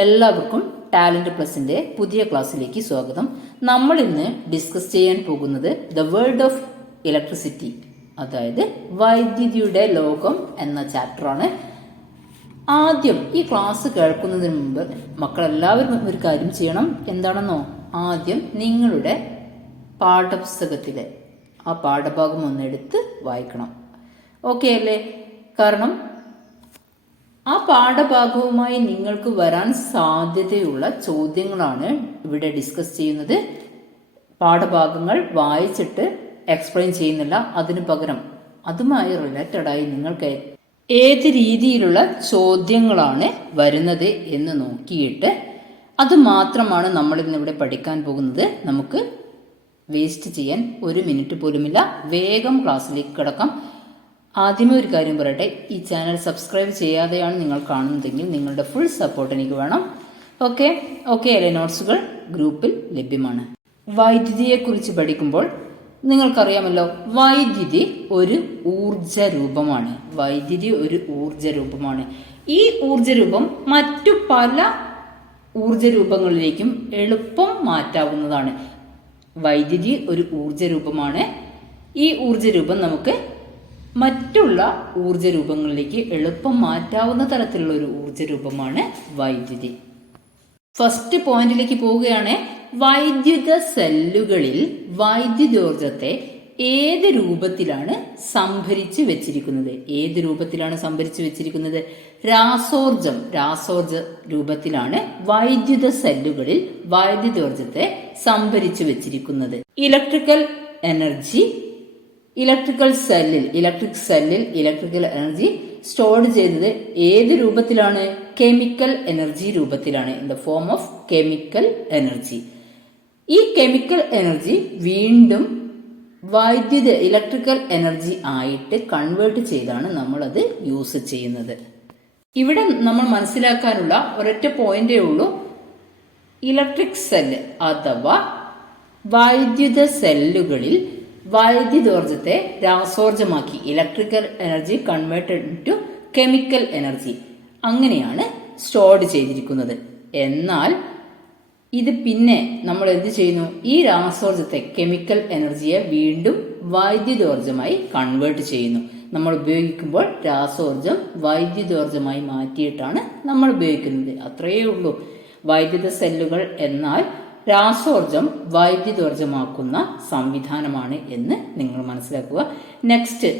എല്ലാവർക്കും ടാലന്റ് പ്ലസിന്റെ പുതിയ ക്ലാസ്സിലേക്ക് സ്വാഗതം. നമ്മൾ ഇന്ന് ഡിസ്കസ് ചെയ്യാൻ പോകുന്നത് ദ വേൾഡ് ഓഫ് ഇലക്ട്രിസിറ്റി, അതായത് വൈദ്യുതിയുടെ ലോകം എന്ന ചാപ്റ്ററാണ്. ആദ്യം ഈ ക്ലാസ് കേൾക്കുന്നതിന് മുമ്പ് മക്കളെല്ലാവരും ഒരു കാര്യം ചെയ്യണം. എന്താണെന്നോ, ആദ്യം നിങ്ങളുടെ പാഠപുസ്തകത്തിലെ ആ പാഠഭാഗം ഒന്നെടുത്ത് വായിക്കണം. ഓക്കെ അല്ലേ? കാരണം ആ പാഠഭാഗവുമായി നിങ്ങൾക്ക് വരാൻ സാധ്യതയുള്ള ചോദ്യങ്ങളാണ് ഇവിടെ ഡിസ്കസ് ചെയ്യുന്നത്. പാഠഭാഗങ്ങൾ വായിച്ചിട്ട് എക്സ്പ്ലെയിൻ ചെയ്യുന്നില്ല, അതിനു പകരം അതുമായി റിലേറ്റഡായി നിങ്ങൾക്ക് ഏത് രീതിയിലുള്ള ചോദ്യങ്ങളാണ് വരുന്നത് എന്ന് നോക്കിയിട്ട് അത് മാത്രമാണ് നമ്മൾ ഇന്നിവിടെ പഠിക്കാൻ പോകുന്നത്. നമുക്ക് വേസ്റ്റ് ചെയ്യാൻ ഒരു മിനിറ്റ് പോലുമില്ല, വേഗം ക്ലാസ്സിലേക്ക് കിടക്കാം. ആദ്യമേ ഒരു കാര്യം പറയട്ടെ, ഈ ചാനൽ സബ്സ്ക്രൈബ് ചെയ്യാതെയാണ് നിങ്ങൾ കാണുന്നതെങ്കിൽ നിങ്ങളുടെ ഫുൾ സപ്പോർട്ട് എനിക്ക് വേണം. ഓക്കെ അല്ലേ? നോട്ട്സുകൾ ഗ്രൂപ്പിൽ ലഭ്യമാണ്. വൈദ്യുതിയെക്കുറിച്ച് പഠിക്കുമ്പോൾ നിങ്ങൾക്കറിയാമല്ലോ, വൈദ്യുതി ഒരു ഊർജ രൂപമാണ്. വൈദ്യുതി ഒരു ഊർജ രൂപമാണ്. ഈ ഊർജ രൂപം മറ്റു പല ഊർജ രൂപങ്ങളിലേക്കും എളുപ്പം മാറ്റാവുന്നതാണ്. വൈദ്യുതി ഒരു ഊർജ രൂപമാണ്. ഈ ഊർജ രൂപം നമുക്ക് മറ്റുള്ള ഊർജ രൂപങ്ങളിലേക്ക് എളുപ്പം മാറ്റാവുന്ന തരത്തിലുള്ള ഒരു ഊർജ രൂപമാണ് വൈദ്യുതി. ഫസ്റ്റ് പോയിന്റിലേക്ക് പോവുകയാണ്. വൈദ്യുത സെല്ലുകളിൽ വൈദ്യുതോർജത്തെ ഏത് രൂപത്തിലാണ് സംഭരിച്ചു വെച്ചിരിക്കുന്നത്? ഏത് രൂപത്തിലാണ് സംഭരിച്ചു വെച്ചിരിക്കുന്നത്? രാസോർജ രൂപത്തിലാണ് വൈദ്യുത സെല്ലുകളിൽ വൈദ്യുതോർജത്തെ സംഭരിച്ചു വെച്ചിരിക്കുന്നത്. ഇലക്ട്രിക് സെല്ലിൽ ഇലക്ട്രിക്കൽ എനർജി സ്റ്റോർ ചെയ്തത് ഏത് രൂപത്തിലാണ്? കെമിക്കൽ എനർജി രൂപത്തിലാണ്, in the form of chemical energy. ഈ കെമിക്കൽ എനർജി വീണ്ടും ഇലക്ട്രിക്കൽ എനർജി ആയിട്ട് കൺവേർട്ട് ചെയ്താണ് നമ്മൾ അത് യൂസ് ചെയ്യുന്നത്. ഇവിടെ നമ്മൾ മനസ്സിലാക്കാനുള്ള ഒരൊറ്റ പോയിന്റേ ഉള്ളൂ. ഇലക്ട്രിക് സെല്ല് അഥവാ വൈദ്യുത സെല്ലുകളിൽ വൈദ്യുതോർജത്തെ രാസോർജമാക്കി, electrical energy converted to chemical energy, അങ്ങനെയാണ് സ്റ്റോർഡ് ചെയ്തിരിക്കുന്നത്. എന്നാൽ ഇത് പിന്നെ നമ്മൾ എന്ത് ചെയ്യുന്നു? ഈ രാസോർജത്തെ, കെമിക്കൽ എനർജിയെ വീണ്ടും വൈദ്യുതോർജമായി കൺവേർട്ട് ചെയ്യുന്നു. നമ്മൾ ഉപയോഗിക്കുമ്പോൾ രാസോർജം വൈദ്യുതോർജമായി മാറ്റിയിട്ടാണ് നമ്മൾ ഉപയോഗിക്കുന്നത്. അത്രയേ ഉള്ളൂ. വൈദ്യുത സെല്ലുകൾ എന്നാൽ രാസോർജം വൈദ്യുതോർജമാക്കുന്ന സംവിധാനമാണ് എന്ന് നിങ്ങൾ മനസ്സിലാക്കുക. നെക്സ്റ്റ്,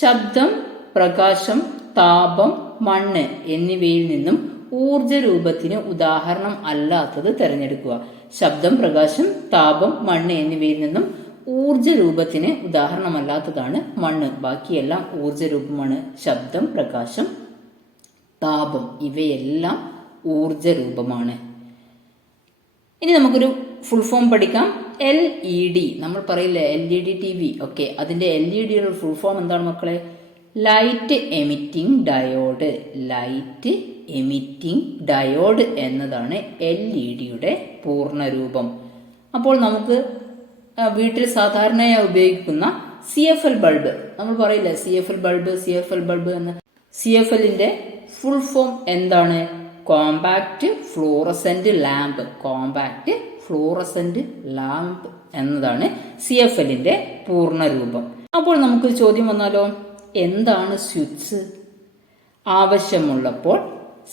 ശബ്ദം, പ്രകാശം, താപം, മണ്ണ് എന്നിവയിൽ നിന്നും ഊർജ രൂപത്തിന് ഉദാഹരണം അല്ലാത്തത് തിരഞ്ഞെടുക്കുക. ശബ്ദം, പ്രകാശം, താപം, മണ്ണ് എന്നിവയിൽ നിന്നും ഊർജ രൂപത്തിന് ഉദാഹരണമല്ലാത്തതാണ് മണ്ണ്. ബാക്കിയെല്ലാം ഊർജ രൂപമാണ്. ശബ്ദം, പ്രകാശം, താപം ഇവയെല്ലാം ഊർജ രൂപമാണ്. ഇനി നമുക്കൊരു ഫുൾ ഫോം പഠിക്കാം. LED, നമ്മൾ പറയില്ലേ LED TV, ഓക്കെ, അതിന്റെ LED ഫുൾ ഫോം എന്താണ് മക്കളെ? ലൈറ്റ് എമിറ്റിംഗ് ഡയോഡ് എന്നതാണ് LED പൂർണ്ണരൂപം. അപ്പോൾ നമുക്ക് വീട്ടിൽ സാധാരണയായി ഉപയോഗിക്കുന്ന CFL ബൾബ്, നമ്മൾ പറയില്ലേ CFL ബൾബ് എന്ന്. CFLന്റെ ഫുൾ ഫോം എന്താണ്? കോമ്പാക്ട് ഫ്ലൂറസെന്റ് ലാമ്പ് എന്നതാണ് CFLന്റെ പൂർണ്ണരൂപം. അപ്പോൾ നമുക്കൊരു ചോദ്യം വന്നാലോ, എന്താണ് സ്വിച്ച്? ആവശ്യമുള്ളപ്പോൾ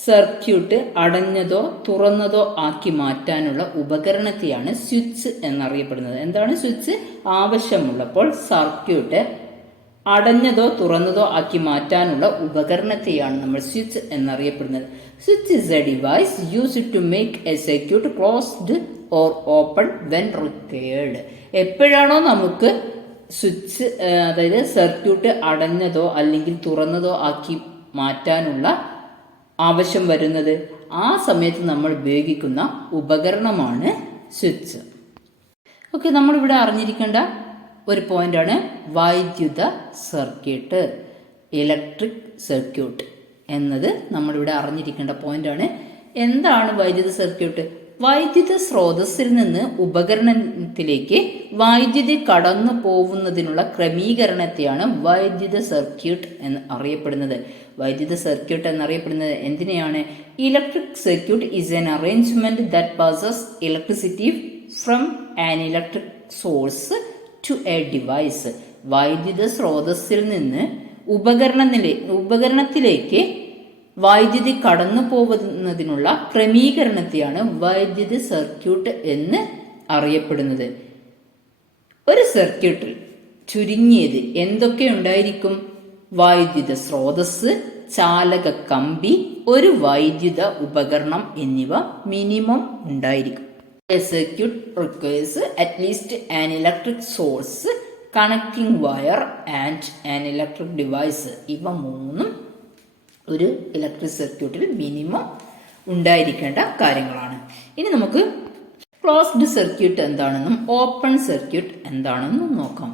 സർക്യൂട്ട് അടഞ്ഞതോ തുറന്നതോ ആക്കി മാറ്റാനുള്ള ഉപകരണത്തെയാണ് സ്വിച്ച് എന്നറിയപ്പെടുന്നത്. എന്താണ് സ്വിച്ച്? ആവശ്യമുള്ളപ്പോൾ സർക്യൂട്ട് അടഞ്ഞതോ തുറന്നതോ ആക്കി മാറ്റാനുള്ള ഉപകരണത്തെയാണ് നമ്മൾ സ്വിച്ച് എന്നറിയപ്പെടുന്നത്. Switch is a device used to make a circuit closed or open when required. എപ്പോഴാണോ നമുക്ക് സ്വിച്ച്, അതായത് സർക്യൂട്ട് അടഞ്ഞതോ അല്ലെങ്കിൽ തുറന്നതോ ആക്കി മാറ്റാനുള്ള ആവശ്യം വരുന്നത്, ആ സമയത്ത് നമ്മൾ ഉപയോഗിക്കുന്ന ഉപകരണമാണ് സ്വിച്ച്. ഓക്കെ, നമ്മളിവിടെ അറിഞ്ഞിരിക്കേണ്ട ഒരു പോയിന്റാണ് വൈദ്യുത സർക്യൂട്ട്, ഇലക്ട്രിക് സർക്യൂട്ട് എന്നത് നമ്മളിവിടെ അറിഞ്ഞിരിക്കേണ്ട പോയിന്റാണ്. എന്താണ് വൈദ്യുത സർക്യൂട്ട്? വൈദ്യുത സ്രോതസ്സിൽ നിന്ന് ഉപകരണത്തിലേക്ക് വൈദ്യുതി കടന്നു പോകുന്നതിനുള്ള ക്രമീകരണത്തെയാണ് വൈദ്യുത സർക്യൂട്ട് എന്ന് അറിയപ്പെടുന്നത്. വൈദ്യുത സർക്യൂട്ട് എന്നറിയപ്പെടുന്നത് എന്തിനെയാണ്? Electric circuit is an arrangement that passes electricity from an electric source to a device. വൈദ്യുത സ്രോതസ്സിൽ നിന്ന് ഉപകരണത്തിലേക്ക് വൈദ്യുതി കടന്നു പോകുന്നതിനുള്ള ക്രമീകരണത്തെയാണ് വൈദ്യുത സർക്യൂട്ട് എന്ന് അറിയപ്പെടുന്നത്. ഒരു സർക്യൂട്ടിൽ ചുരുങ്ങിയത് എന്തൊക്കെ ഉണ്ടായിരിക്കും? വൈദ്യുത സ്രോതസ്, ചാലക കമ്പി, ഒരു വൈദ്യുത ഉപകരണം എന്നിവ മിനിമം ഉണ്ടായിരിക്കും. A circuit requires at least an electric source, connecting wire and an electric device. ഇവ മൂന്നും ഒരു ഇലക്ട്രിക് സർക്യൂട്ടിൽ മിനിമം ഉണ്ടായിരിക്കേണ്ട കാര്യങ്ങളാണ്. ഇനി നമുക്ക് ക്ലോസ്ഡ് സർക്യൂട്ട് എന്താണെന്നും ഓപ്പൺ സർക്യൂട്ട് എന്താണെന്നും നോക്കാം.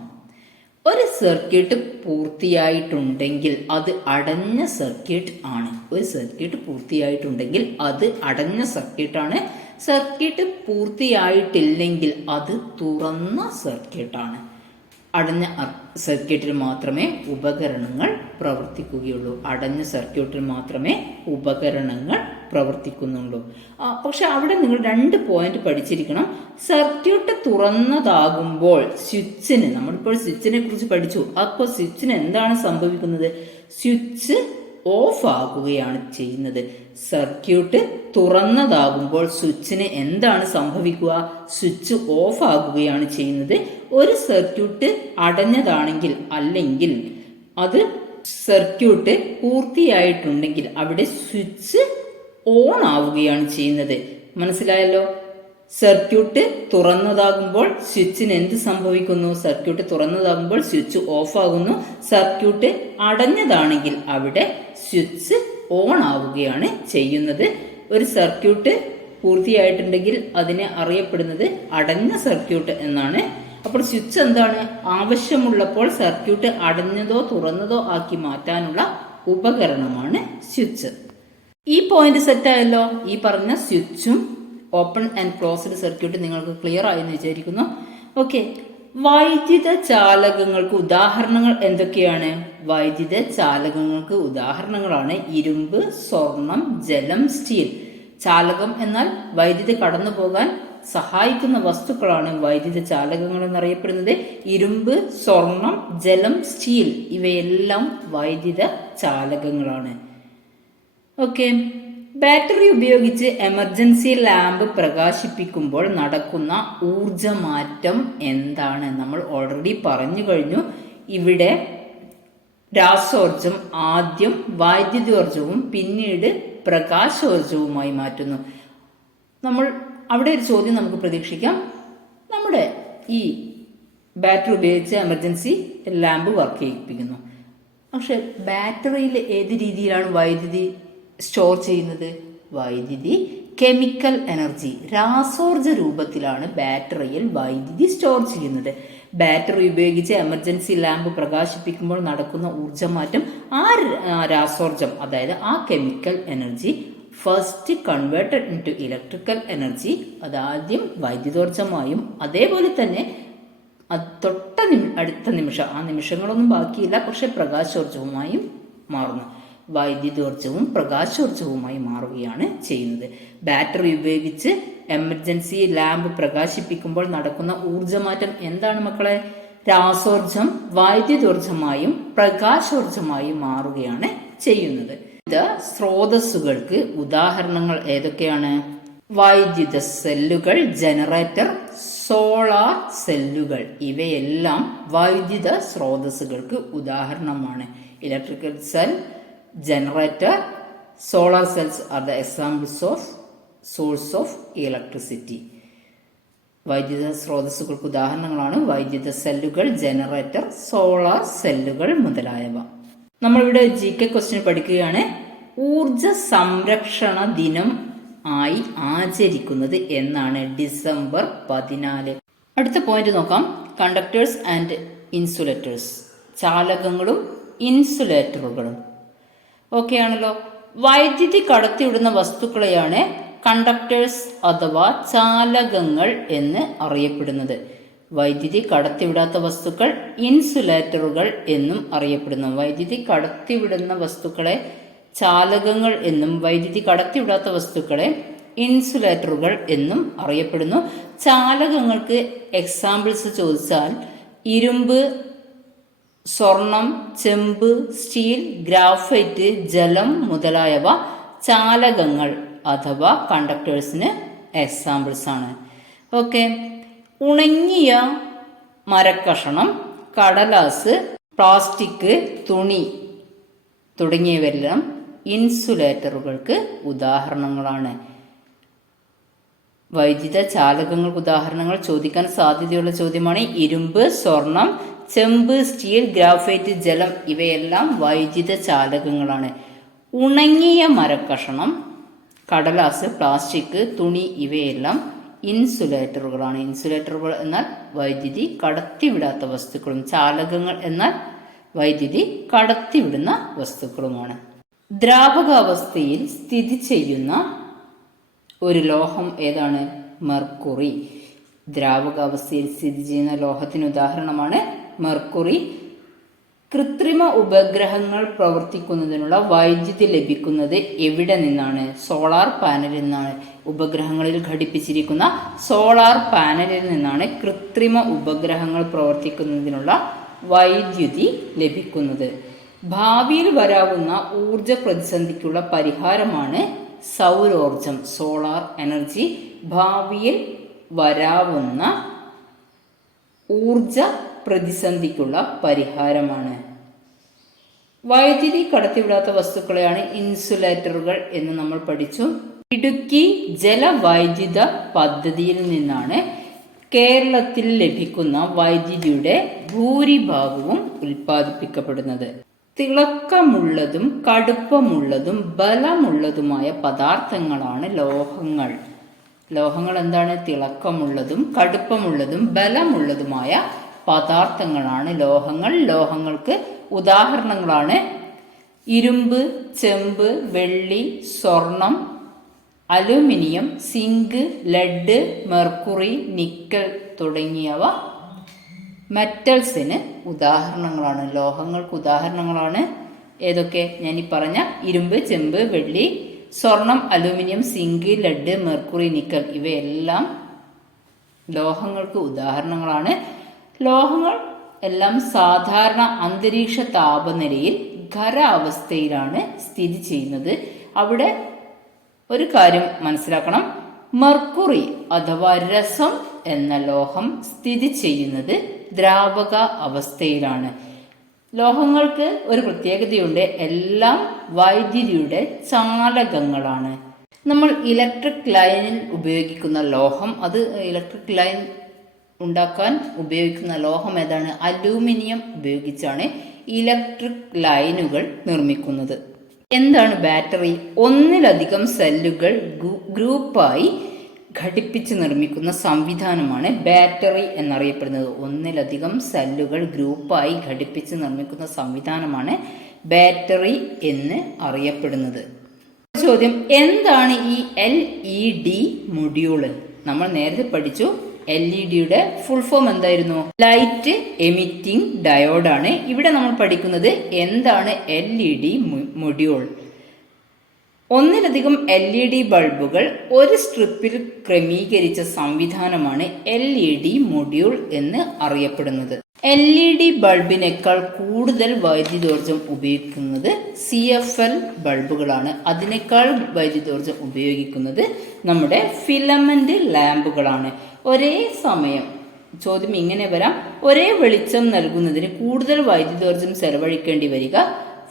ഒരു സർക്യൂട്ട് പൂർത്തിയായിട്ടുണ്ടെങ്കിൽ അത് അടഞ്ഞ സർക്യൂട്ട് ആണ്. ഒരു സർക്യൂട്ട് പൂർത്തിയായിട്ടുണ്ടെങ്കിൽ അത് അടഞ്ഞ സർക്യൂട്ടാണ്. സർക്യൂട്ട് പൂർത്തിയായിട്ടില്ലെങ്കിൽ അത് തുറന്ന സർക്യൂട്ടാണ്. അടഞ്ഞ സർക്യൂട്ടിൽ മാത്രമേ ഉപകരണങ്ങൾ പ്രവർത്തിക്കുകയുള്ളൂ. അടഞ്ഞ സർക്യൂട്ടിൽ മാത്രമേ ഉപകരണങ്ങൾ പ്രവർത്തിക്കുന്നുള്ളൂ. പക്ഷെ അവിടെ നിങ്ങൾ 2 പോയിന്റ് പഠിച്ചിരിക്കണം. സർക്യൂട്ട് തുറന്നതാകുമ്പോൾ സ്വിച്ചിന്, നമ്മളിപ്പോൾ സ്വിച്ചിനെ കുറിച്ച് പഠിച്ചു. അപ്പോൾ സ്വിച്ചിന് എന്താണ് സംഭവിക്കുന്നത്? സ്വിച്ച് ഓഫ് ആകുകയാണ് ചെയ്യുന്നത്. സർക്യൂട്ട് തുറന്നതാകുമ്പോൾ സ്വിച്ചിന് എന്താണ് സംഭവിക്കുക? സ്വിച്ച് ഓഫ് ആകുകയാണ് ചെയ്യുന്നത്. ഒരു സർക്യൂട്ട് അടഞ്ഞതാണെങ്കിൽ, അല്ലെങ്കിൽ അത് സർക്യൂട്ട് പൂർത്തിയായിട്ടുണ്ടെങ്കിൽ അവിടെ സ്വിച്ച് ഓൺ ആവുകയാണ് ചെയ്യുന്നത്. മനസ്സിലായല്ലോ? സർക്യൂട്ട് തുറന്നതാകുമ്പോൾ സ്വിച്ചിന് എന്ത് സംഭവിക്കുന്നു? സർക്യൂട്ട് തുറന്നതാകുമ്പോൾ സ്വിച്ച് ഓഫ് ആകുന്നു. സർക്യൂട്ട് അടഞ്ഞതാണെങ്കിൽ അവിടെ സ്വിച്ച് ഓൺ ആവുകയാണ് ചെയ്യുന്നത്. ഒരു സർക്യൂട്ട് പൂർത്തിയായിട്ടുണ്ടെങ്കിൽ അതിനെ അറിയപ്പെടുന്നത് അടഞ്ഞ സർക്യൂട്ട് എന്നാണ്. അപ്പോൾ സ്വിച്ച് എന്താണ്? ആവശ്യമുള്ളപ്പോൾ സർക്യൂട്ട് അടഞ്ഞതോ തുറന്നതോ ആക്കി മാറ്റാനുള്ള ഉപകരണമാണ് സ്വിച്ച്. ഈ പോയിന്റ് സെറ്റ് ആയല്ലോ. ഈ പറഞ്ഞ സ്വിച്ചും ഓപ്പൺ ആൻഡ് ക്ലോസ്ഡ് സർക്യൂട്ട് നിങ്ങൾക്ക് ക്ലിയർ ആയെന്ന് വിചാരിക്കുന്നു. ഓക്കെ, വൈദ്യുത ചാലകങ്ങൾക്ക് ഉദാഹരണങ്ങൾ എന്തൊക്കെയാണ്? വൈദ്യുത ചാലകങ്ങൾക്ക് ഉദാഹരണങ്ങളാണ് ഇരുമ്പ്, സ്വർണം, ജലം, സ്റ്റീൽ. ചാലകം എന്നാൽ വൈദ്യുതി കടന്നു പോകാൻ സഹായിക്കുന്ന വസ്തുക്കളാണ് വൈദ്യുത ചാലകങ്ങൾ എന്നറിയപ്പെടുന്നത്. ഇരുമ്പ്, സ്വർണം, ജലം, സ്റ്റീൽ ഇവയെല്ലാം വൈദ്യുത ചാലകങ്ങളാണ്. ഓക്കെ, ബാറ്ററി ഉപയോഗിച്ച് എമർജൻസി ലാമ്പ് പ്രകാശിപ്പിക്കുമ്പോൾ നടക്കുന്ന ഊർജമാറ്റം എന്താണ്? നമ്മൾ ഓൾറെഡി പറഞ്ഞു കഴിഞ്ഞു. ഇവിടെ രാസോർജം ആദ്യം വൈദ്യുതോർജവും പിന്നീട് പ്രകാശോർജവുമായി മാറ്റുന്നു. നമ്മൾ അവിടെ ഒരു ചോദ്യം നമുക്ക് പ്രതീക്ഷിക്കാം. നമ്മുടെ ഈ ബാറ്ററി ഉപയോഗിച്ച് എമർജൻസി ലാമ്പ് വർക്ക് ചെയ്യിപ്പിക്കുന്നു. പക്ഷെ ബാറ്ററിയിൽ ഏത് രീതിയിലാണ് വൈദ്യുതി സ്റ്റോർ ചെയ്യുന്നത്? വൈദ്യുതി കെമിക്കൽ എനർജി, രാസോർജ രൂപത്തിലാണ് ബാറ്ററിയിൽ വൈദ്യുതി സ്റ്റോർ ചെയ്യുന്നത്. ബാറ്ററി ഉപയോഗിച്ച് എമർജൻസി ലാമ്പ് പ്രകാശിപ്പിക്കുമ്പോൾ നടക്കുന്ന ഊർജ്ജമാറ്റം ആ രാസോർജം, അതായത് ആ chemical energy first converted into electrical energy, അതാദ്യം വൈദ്യുതോർജ്ജമായും അതേപോലെ തന്നെ അടുത്ത നിമിഷം, ആ നിമിഷങ്ങളൊന്നും ബാക്കിയില്ല, പക്ഷെ പ്രകാശോർജവുമായും മാറുന്നു. വൈദ്യുതോർജ്ജവും പ്രകാശോർജ്ജവുമായി മാറുകയാണ് ചെയ്യുന്നത്. ബാറ്ററി ഉപയോഗിച്ച് എമർജൻസി ലാമ്പ് പ്രകാശിപ്പിക്കുമ്പോൾ നടക്കുന്ന ഊർജ്ജമാറ്റം എന്താണ് മക്കളെ? രാസോർജം വൈദ്യുതോർജ്ജമായും പ്രകാശോർജ്ജമായും മാറുകയാണ് ചെയ്യുന്നത്. സ്രോതസ്സുകൾക്ക് ഉദാഹരണങ്ങൾ ഏതൊക്കെയാണ്? വൈദ്യുത സെല്ലുകൾ, ജനറേറ്റർ, സോളാർ സെല്ലുകൾ ഇവയെല്ലാം വൈദ്യുത സ്രോതസ്സുകൾക്ക് ഉദാഹരണമാണ്. Electrical cell, generator, solar cells are the examples of source of electricity. വൈദ്യുത സ്രോതസ്സുകൾക്ക് ഉദാഹരണങ്ങളാണ് വൈദ്യുത സെല്ലുകൾ, ജനറേറ്റർ, സോളാർ സെല്ലുകൾ മുതലായവ. നമ്മളിവിടെ GK ക്വസ്റ്റ്യൻ പഠിക്കുകയാണ്. ഊർജ സംരക്ഷണ ദിനം ആയി ആചരിക്കുന്നത് എന്നാണ്? ഡിസംബർ 14. അടുത്ത പോയിന്റ് നോക്കാം. കണ്ടക്ടേഴ്സ് ആൻഡ് ഇൻസുലേറ്റേഴ്സ്, ചാലകങ്ങളും ഇൻസുലേറ്ററുകളും. ഓക്കെ ആണല്ലോ. വൈദ്യുതി കടത്തിവിടുന്ന വസ്തുക്കളെയാണ് കണ്ടക്ടേഴ്സ് അഥവാ ചാലകങ്ങൾ എന്ന് അറിയപ്പെടുന്നത്. വൈദ്യുതി കടത്തിവിടാത്ത വസ്തുക്കൾ ഇൻസുലേറ്ററുകൾ എന്നും അറിയപ്പെടുന്നു. വൈദ്യുതി കടത്തിവിടുന്ന വസ്തുക്കളെ ചാലകങ്ങൾ എന്നും വൈദ്യുതി കടത്തിവിടാത്ത വസ്തുക്കളെ ഇൻസുലേറ്ററുകൾ എന്നും അറിയപ്പെടുന്നു. ചാലകങ്ങൾക്ക് എക്സാമ്പിൾസ് ചോദിച്ചാൽ ഇരുമ്പ്, സ്വർണം, ചെമ്പ്, സ്റ്റീൽ, ഗ്രാഫൈറ്റ്, ജലം മുതലായവ ചാലകങ്ങൾ അഥവാ കണ്ടക്ടേഴ്സിന് എക്സാമ്പിൾസ് ആണ്. ഓക്കെ, ഉണങ്ങിയ മരക്കഷണം, കടലാസ്, പ്ലാസ്റ്റിക്, തുണി തുടങ്ങിയവയെല്ലാം ഇൻസുലേറ്ററുകൾക്ക് ഉദാഹരണങ്ങളാണ്. വൈദ്യുത ചാലകങ്ങൾക്ക് ഉദാഹരണങ്ങൾ ചോദിക്കാൻ സാധ്യതയുള്ള ചോദ്യമാണ്. ഇരുമ്പ്, സ്വർണം, ചെമ്പ്, സ്റ്റീൽ, ഗ്രാഫൈറ്റ്, ജലം ഇവയെല്ലാം വൈദ്യുത ചാലകങ്ങളാണ്. ഉണങ്ങിയ മരക്കഷണം, കടലാസ്, പ്ലാസ്റ്റിക്, തുണി ഇവയെല്ലാം ഇൻസുലേറ്ററുകളാണ്. ഇൻസുലേറ്ററുകൾ എന്നാൽ വൈദ്യുതി കടത്തിവിടാത്ത വസ്തുക്കളും ചാലകങ്ങൾ എന്നാൽ വൈദ്യുതി കടത്തിവിടുന്ന വസ്തുക്കളുമാണ്. ദ്രാവകാവസ്ഥയിൽ സ്ഥിതി ചെയ്യുന്ന ഒരു ലോഹം ഏതാണ്? മെർക്കുറി. ദ്രാവകാവസ്ഥയിൽ സ്ഥിതി ചെയ്യുന്ന ലോഹത്തിന് ഉദാഹരണമാണ് മെർക്കുറി. കൃത്രിമ ഉപഗ്രഹങ്ങൾ പ്രവർത്തിക്കുന്നതിനുള്ള വൈദ്യുതി ലഭിക്കുന്നത് എവിടെ നിന്നാണ്? സോളാർ പാനലിൽ നിന്നാണ്. ഉപഗ്രഹങ്ങളിൽ ഘടിപ്പിച്ചിരിക്കുന്ന സോളാർ പാനലിൽ നിന്നാണ് കൃത്രിമ ഉപഗ്രഹങ്ങൾ പ്രവർത്തിക്കുന്നതിനുള്ള വൈദ്യുതി ലഭിക്കുന്നത്. ഭാവിയിൽ വരാവുന്ന ഊർജ പ്രതിസന്ധിക്കുള്ള പരിഹാരമാണ് സൗരോർജം, സോളാർ എനർജി. ഭാവിയിൽ വരാവുന്ന ഊർജ പ്രതിസന്ധിക്കുള്ള പരിഹാരമാണ്. വൈദ്യുതി കടത്തിവിടാത്ത വസ്തുക്കളെയാണ് ഇൻസുലേറ്ററുകൾ എന്ന് നമ്മൾ പഠിച്ചു. ഇടുക്കി ജലവൈദ്യുത പദ്ധതിയിൽ നിന്നാണ് കേരളത്തിൽ ലഭിക്കുന്ന വൈദ്യുതിയുടെ ഭൂരിഭാഗവും ഉൽപ്പാദിപ്പിക്കപ്പെടുന്നത്. തിളക്കമുള്ളതും കടുപ്പമുള്ളതും ബലമുള്ളതുമായ പദാർത്ഥങ്ങളാണ് ലോഹങ്ങൾ. ലോഹങ്ങൾ എന്താണ്? തിളക്കമുള്ളതും കടുപ്പമുള്ളതും ബലമുള്ളതുമായ പദാർത്ഥങ്ങളാണ് ലോഹങ്ങൾ. ലോഹങ്ങൾക്ക് ഉദാഹരണങ്ങളാണ് ഇരുമ്പ്, ചെമ്പ്, വെള്ളി, സ്വർണം, aluminium, zinc, lead, mercury, nickel തുടങ്ങിയവ മെറ്റൽസിന് ഉദാഹരണങ്ങളാണ്. ലോഹങ്ങൾക്ക് ഉദാഹരണങ്ങളാണ് ഏതൊക്കെ? ഞാനീ പറഞ്ഞ ഇരുമ്പ്, ചെമ്പ്, വെള്ളി, സ്വർണം, aluminium, zinc, lead, mercury, nickel ഇവയെല്ലാം ലോഹങ്ങൾക്ക് ഉദാഹരണങ്ങളാണ്. ലോഹങ്ങൾ എല്ലാം സാധാരണ അന്തരീക്ഷ താപനിലയിൽ ഖരാവസ്ഥയിലാണ് സ്ഥിതി ചെയ്യുന്നത്. അവിടെ ഒരു കാര്യം മനസ്സിലാക്കണം, മെർക്കുറി അഥവാ രസം എന്ന ലോഹം സ്ഥിതി ചെയ്യുന്നത് ദ്രാവക അവസ്ഥയിലാണ്. ലോഹങ്ങൾക്ക് ഒരു പ്രത്യേകതയുണ്ട്, എല്ലാം വൈദ്യുതിയുടെ ചാലകങ്ങളാണ്. നമ്മൾ ഇലക്ട്രിക് ലൈനിൽ ഉപയോഗിക്കുന്ന ലോഹം, അത് ഇലക്ട്രിക് ലൈൻ ഉണ്ടാക്കാൻ ഉപയോഗിക്കുന്ന ലോഹം ഏതാണ്? അലൂമിനിയം ഉപയോഗിച്ചാണ് ഇലക്ട്രിക് ലൈനുകൾ നിർമ്മിക്കുന്നത്. എന്താണ് ബാറ്ററി? ഒന്നിലധികം സെല്ലുകൾ ഗ്രൂപ്പായി ഘടിപ്പിച്ച് നിർമ്മിക്കുന്ന സംവിധാനമാണ് ബാറ്ററി എന്നറിയപ്പെടുന്നത്. ഒന്നിലധികം സെല്ലുകൾ ഗ്രൂപ്പായി ഘടിപ്പിച്ച് നിർമ്മിക്കുന്ന സംവിധാനമാണ് ബാറ്ററി എന്ന് അറിയപ്പെടുന്നത്. ചോദ്യം, എന്താണ് ഈ LED മൊഡ്യൂള്? നമ്മൾ നേരത്തെ പഠിച്ചു LED ഫുൾ ഫോം എന്തായിരുന്നു? ലൈറ്റ് എമിറ്റിംഗ് ഡയോഡാണ്. ഇവിടെ നമ്മൾ പഠിക്കുന്നത് എന്താണ് LED മൊഡ്യൂൾ. ഒന്നിലധികം LED ബൾബുകൾ ഒരു സ്ട്രിപ്പിൽ ക്രമീകരിച്ച സംവിധാനമാണ് LED മൊഡ്യൂൾ എന്ന് അറിയപ്പെടുന്നത്. LED ബൾബിനേക്കാൾ കൂടുതൽ വൈദ്യുതോർജ്ജം ഉപയോഗിക്കുന്നത് CFL ബൾബുകളാണ്. അതിനേക്കാൾ വൈദ്യുതോർജ്ജം ഉപയോഗിക്കുന്നത് നമ്മുടെ ഫിലമെന്റ് ലാമ്പുകളാണ്. ഒരേ സമയം ചോദ്യം ഇങ്ങനെ വരാം, ഒരേ വെളിച്ചം നൽകുന്നതിന് കൂടുതൽ വൈദ്യുതോർജ്ജം ചെലവഴിക്കേണ്ടി വരിക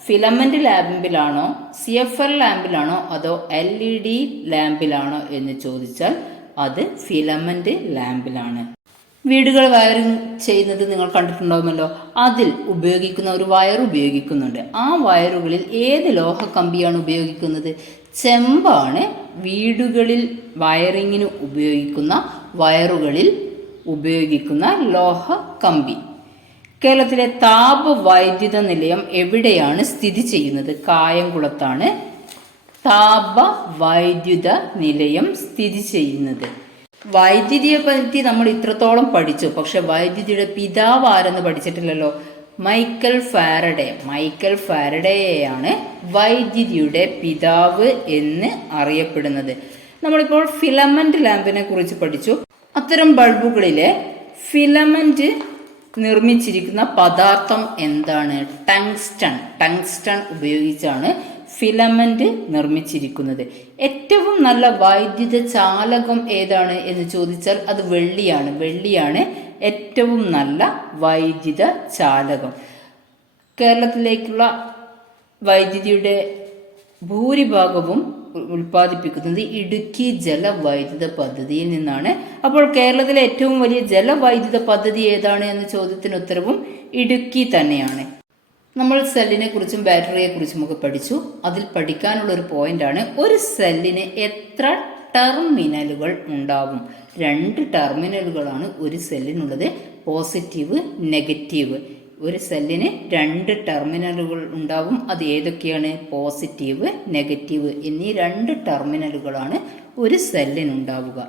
ഫിലമെന്റ് ലാമ്പിലാണോ CFL ലാമ്പിലാണോ അതോ LED ലാമ്പിലാണോ എന്ന് ചോദിച്ചാൽ അത് ഫിലമെന്റ് ലാമ്പിലാണ്. വീടുകൾ വയറിംഗ് ചെയ്യുന്നത് നിങ്ങൾ കണ്ടിട്ടുണ്ടാവുമല്ലോ. അതിൽ ഉപയോഗിക്കുന്ന ഒരു വയർ ഉപയോഗിക്കുന്നുണ്ട്. ആ വയറുകളിൽ ഏത് ലോഹ കമ്പിയാണ് ഉപയോഗിക്കുന്നത്? ചെമ്പാണ് വീടുകളിൽ വയറിങ്ങിന് ഉപയോഗിക്കുന്ന വയറുകളിൽ ഉപയോഗിക്കുന്ന ലോഹ കമ്പി. കേരളത്തിലെ താപവൈദ്യുത നിലയം എവിടെയാണ് സ്ഥിതി ചെയ്യുന്നത്? കായംകുളത്താണ് താപവൈദ്യുത നിലയം സ്ഥിതി ചെയ്യുന്നത്. വൈദ്യുതിയെ പറ്റി നമ്മൾ ഇത്രത്തോളം പഠിച്ചു, പക്ഷെ വൈദ്യുതിയുടെ പിതാവ് ആരെന്ന് പഠിച്ചിട്ടില്ലല്ലോ. മൈക്കൽ ഫാരഡേയാണ് വൈദ്യുതിയുടെ പിതാവ് എന്ന് അറിയപ്പെടുന്നത്. നമ്മളിപ്പോൾ ഫിലമെന്റ് ലാമ്പിനെ കുറിച്ച് പഠിച്ചു. അത്തരം ബൾബുകളിലെ ഫിലമെന്റ് നിർമ്മിച്ചിരിക്കുന്ന പദാർത്ഥം എന്താണ്? ടങ്സ്റ്റൺ ഉപയോഗിച്ചാണ് ഫിലമെന്റ് നിർമ്മിച്ചിരിക്കുന്നത്. ഏറ്റവും നല്ല വൈദ്യുത ചാലകം ഏതാണ് എന്ന് ചോദിച്ചാൽ അത് വെള്ളിയാണ് ഏറ്റവും നല്ല വൈദ്യുത ചാലകം. കേരളത്തിലേക്കുള്ള വൈദ്യുതിയുടെ ഭൂരിഭാഗവും ഉൽപ്പാദിപ്പിക്കുന്നത് ഇടുക്കി ജലവൈദ്യുത പദ്ധതിയിൽ നിന്നാണ്. അപ്പോൾ കേരളത്തിലെ ഏറ്റവും വലിയ ജലവൈദ്യുത പദ്ധതി ഏതാണ് എന്ന ചോദ്യത്തിന് ഉത്തരവും ഇടുക്കി തന്നെയാണ്. നമ്മൾ സെല്ലിനെ കുറിച്ചും ബാറ്ററിയെ കുറിച്ചും ഒക്കെ പഠിച്ചു. അതിൽ പഠിക്കാനുള്ള ഒരു പോയിന്റാണ്, ഒരു സെല്ലിന് എത്ര ടെർമിനലുകൾ ഉണ്ടാവും? 2 ടെർമിനലുകളാണ് ഒരു സെല്ലിനുള്ളത്, പോസിറ്റീവ് നെഗറ്റീവ്. ഒരു സെല്ലിന് 2 ടെർമിനലുകൾ ഉണ്ടാവും. അത് ഏതൊക്കെയാണ്? പോസിറ്റീവ് നെഗറ്റീവ് എന്നീ 2 ടെർമിനലുകളാണ് ഒരു സെല്ലിനുണ്ടാവുക.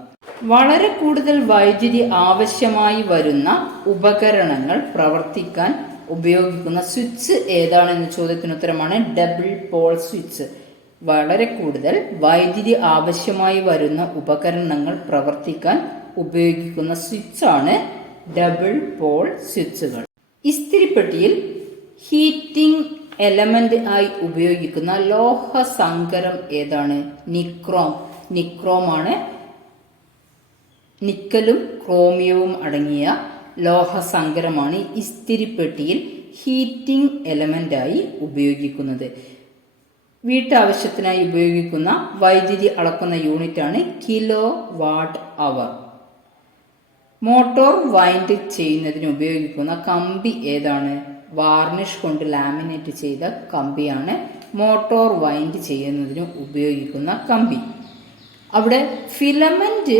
വളരെ കൂടുതൽ വൈദ്യുതി ആവശ്യമായി വരുന്ന ഉപകരണങ്ങൾ പ്രവർത്തിക്കാൻ ഉപയോഗിക്കുന്ന സ്വിച്ച് ഏതാണെന്ന ചോദ്യത്തിന് ഉത്തരമാണ് ഡബിൾ പോൾ സ്വിച്ച്. വളരെ കൂടുതൽ വൈദ്യുതി ആവശ്യമായി വരുന്ന ഉപകരണങ്ങൾ പ്രവർത്തിക്കാൻ ഉപയോഗിക്കുന്ന സ്വിച്ചാണ് ഡബിൾ പോൾ സ്വിച്ചുകൾ. ഇസ്തിരിപ്പെട്ടിയിൽ ഹീറ്റിംഗ് എലമെന്റ് ആയി ഉപയോഗിക്കുന്ന ലോഹസങ്കരം ഏതാണ്? നിക്രോമാണ്. നിക്കലും ക്രോമിയവും അടങ്ങിയ ലോഹസങ്കരമാണ് ഇസ്തിരിപ്പെട്ടിയിൽ ഹീറ്റിംഗ് എലമെന്റായി ഉപയോഗിക്കുന്നത്. വീട്ടാവശ്യത്തിനായി ഉപയോഗിക്കുന്ന വൈദ്യുതി അളക്കുന്ന യൂണിറ്റാണ് കിലോ വാട്ട് അവർ. മോട്ടോർ വൈൻഡ് ചെയ്യുന്നതിന് ഉപയോഗിക്കുന്ന കമ്പി ഏതാണ്? വാർണിഷ് കൊണ്ട് ലാമിനേറ്റ് ചെയ്ത കമ്പിയാണ് മോട്ടോർ വൈൻഡ് ചെയ്യുന്നതിന് ഉപയോഗിക്കുന്ന കമ്പി. അവിടെ ഫിലമെന്റ്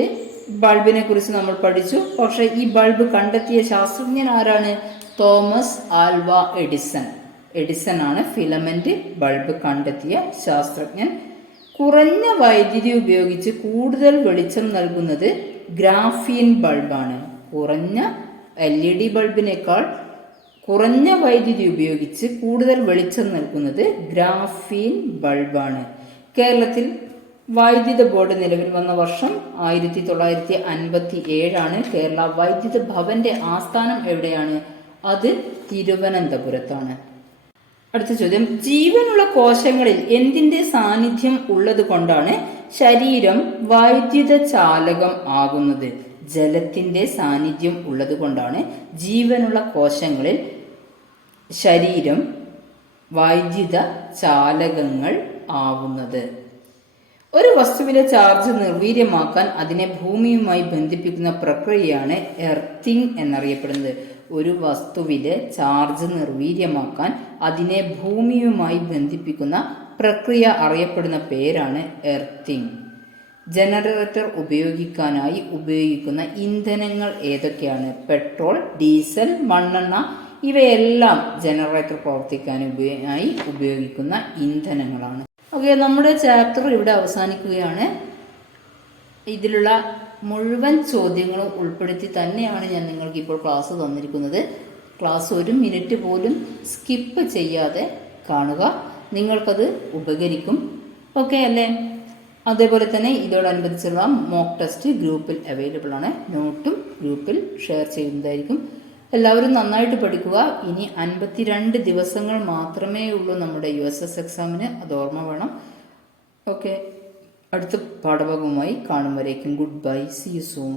ബൾബിനെ കുറിച്ച് നമ്മൾ പഠിച്ചു. പക്ഷെ ഈ ബൾബ് കണ്ടെത്തിയ ശാസ്ത്രജ്ഞൻ ആരാണ്? തോമസ് ആൽവ എഡിസൺ ആണ് ഫിലമെന്റ് ബൾബ് കണ്ടെത്തിയ ശാസ്ത്രജ്ഞൻ. കുറഞ്ഞ വൈദ്യുതി ഉപയോഗിച്ച് കൂടുതൽ വെളിച്ചം നൽകുന്നത് ഗ്രാഫീൻ ബൾബാണ്. കുറഞ്ഞ LED ബൾബിനേക്കാൾ കുറഞ്ഞ വൈദ്യുതി ഉപയോഗിച്ച് കൂടുതൽ വെളിച്ചം നൽകുന്നത് ഗ്രാഫീൻ ബൾബാണ്. കേരളത്തിൽ വൈദ്യുത ബോർഡ് നിലവിൽ വന്ന വർഷം 1957 കേരള വൈദ്യുത ഭവന്റെ ആസ്ഥാനം എവിടെയാണ്? അത് തിരുവനന്തപുരത്താണ്. അടുത്ത ചോദ്യം, ജീവനുള്ള കോശങ്ങളിൽ എന്തിന്റെ സാന്നിധ്യം ഉള്ളത് കൊണ്ടാണ് ശരീരം വൈദ്യുത ചാലകം ആകുന്നത്? ജലത്തിന്റെ സാന്നിധ്യം ഉള്ളത് കൊണ്ടാണ് ജീവനുള്ള കോശങ്ങളിൽ ശരീരം വൈദ്യുത ചാലകങ്ങൾ ആവുന്നത്. ഒരു വസ്തുവിലെ ചാർജ് നിർവീര്യമാക്കാൻ അതിനെ ഭൂമിയുമായി ബന്ധിപ്പിക്കുന്ന പ്രക്രിയയാണ് എർത്തിങ് എന്നറിയപ്പെടുന്നത്. ഒരു വസ്തുവിലെ ചാർജ് നിർവീര്യമാക്കാൻ അതിനെ ഭൂമിയുമായി ബന്ധിപ്പിക്കുന്ന പ്രക്രിയ അറിയപ്പെടുന്ന പേരാണ് എർത്തിങ്. ജനറേറ്റർ ഉപയോഗിക്കാനായി ഉപയോഗിക്കുന്ന ഇന്ധനങ്ങൾ ഏതൊക്കെയാണ്? പെട്രോൾ, ഡീസൽ, മണ്ണെണ്ണ ഇവയെല്ലാം ജനറേറ്റർ പ്രവർത്തിക്കാനായി ഉപയോഗിക്കുന്ന ഇന്ധനങ്ങളാണ്. ഓക്കെ, നമ്മുടെ ചാപ്റ്റർ ഇവിടെ അവസാനിക്കുകയാണ്. ഇതിലുള്ള മുഴുവൻ ചോദ്യങ്ങളും ഉൾപ്പെടുത്തി തന്നെയാണ് ഞാൻ നിങ്ങൾക്ക് ഇപ്പോൾ ക്ലാസ് തന്നിരിക്കുന്നത്. ക്ലാസ് 1 മിനിറ്റ് പോലും സ്കിപ്പ് ചെയ്യാതെ കാണുക, നിങ്ങൾക്കത് ഉപകരിക്കും. ഓക്കെ അല്ലേ? അതേപോലെ തന്നെ ഇതോടനുബന്ധിച്ചുള്ള മോക്ക് ടെസ്റ്റ് ഗ്രൂപ്പിൽ അവൈലബിൾ ആണ്. നോട്ടും ഗ്രൂപ്പിൽ ഷെയർ ചെയ്യുന്നതായിരിക്കും. എല്ലാവരും നന്നായിട്ട് പഠിക്കുക. ഇനി 52 ദിവസങ്ങൾ മാത്രമേ ഉള്ളൂ നമ്മുടെ USS എക്സാമിന്, അത് ഓർമ്മ വേണം. ഓക്കെ, അടുത്ത പാഠഭാഗവുമായി കാണും വരേക്കും goodbye, see you soon.